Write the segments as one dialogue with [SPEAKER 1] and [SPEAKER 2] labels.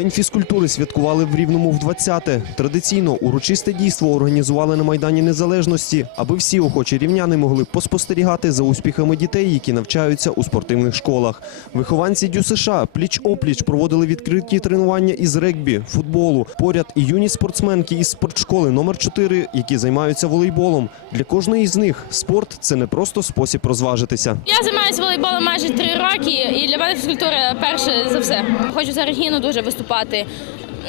[SPEAKER 1] День фізкультури святкували в Рівному в 20-те. Традиційно урочисте дійство організували на Майдані Незалежності, аби всі охочі рівняни могли поспостерігати за успіхами дітей, які навчаються у спортивних школах. Вихованці Дю США пліч-опліч проводили відкриті тренування із регбі, футболу. Поряд і юні спортсменки із спортшколи номер 4 які займаються волейболом. Для кожної з них спорт це не просто спосіб розважитися.
[SPEAKER 2] Я займаюся волейболом майже три роки, і для мене фізкультура перше за все. Хочу за Регіну дуже виступати.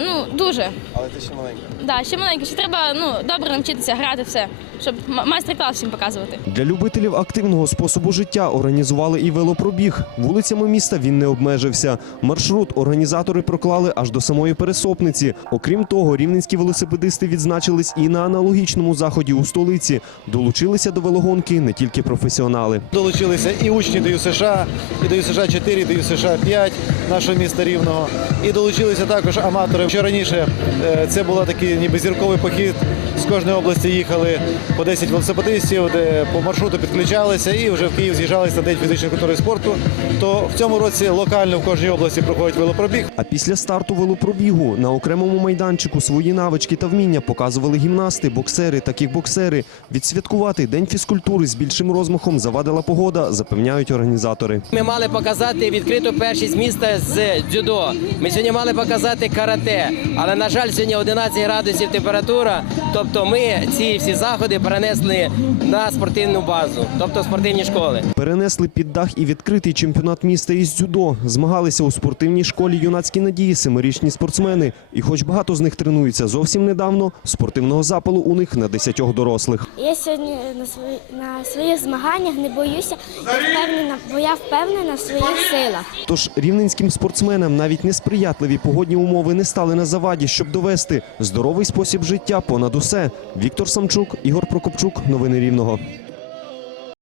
[SPEAKER 2] Ну, дуже.
[SPEAKER 3] Але ти ще маленька.
[SPEAKER 2] Да, ще маленько. Ще треба ну, добре навчитися грати все, щоб майстер-клас всім показувати.
[SPEAKER 1] Для любителів активного способу життя організували і велопробіг. Вулицями міста він не обмежився. Маршрут організатори проклали аж до самої пересопниці. Окрім того, рівненські велосипедисти відзначились і на аналогічному заході у столиці. Долучилися до велогонки не тільки професіонали.
[SPEAKER 3] Долучилися і учні ДЮ США, і ДЮ США 4, і ДЮ США 5 нашого міста Рівного. І долучилися також аматори. Що раніше е, це був такий ніби зірковий похід. З кожної області їхали по 10 велосипедистів, де по маршруту підключалися і вже в Київ з'їжджалися на день фізичної культури і спорту. То в цьому році локально в кожній області проходить велопробіг.
[SPEAKER 1] А після старту велопробігу на окремому майданчику свої навички та вміння показували гімнасти, боксери та кікбоксери. Відсвяткувати день фізкультури з більшим розмахом завадила погода, запевняють організатори.
[SPEAKER 4] Ми мали показати відкриту першість міста з дзюдо. Ми сьогодні мали показати карате, але на жаль, сьогодні 11 градусів температура. Тобто ми ці всі заходи перенесли на спортивну базу, тобто спортивні школи.
[SPEAKER 1] Перенесли під дах і відкритий чемпіонат міста із дзюдо. Змагалися у спортивній школі юнацькі надії семирічні спортсмени. І хоч багато з них тренуються зовсім недавно, спортивного запалу у них на десятьох дорослих.
[SPEAKER 5] Я сьогодні на свої на своїх змаганнях не боюся, я впевнена, бо я впевнена в своїх силах.
[SPEAKER 1] Тож рівненським спортсменам навіть несприятливі погодні умови не стали на заваді, щоб довести здоровий спосіб життя понад усе. Віктор Самчук, Ігор Прокопчук. Новини Рівного.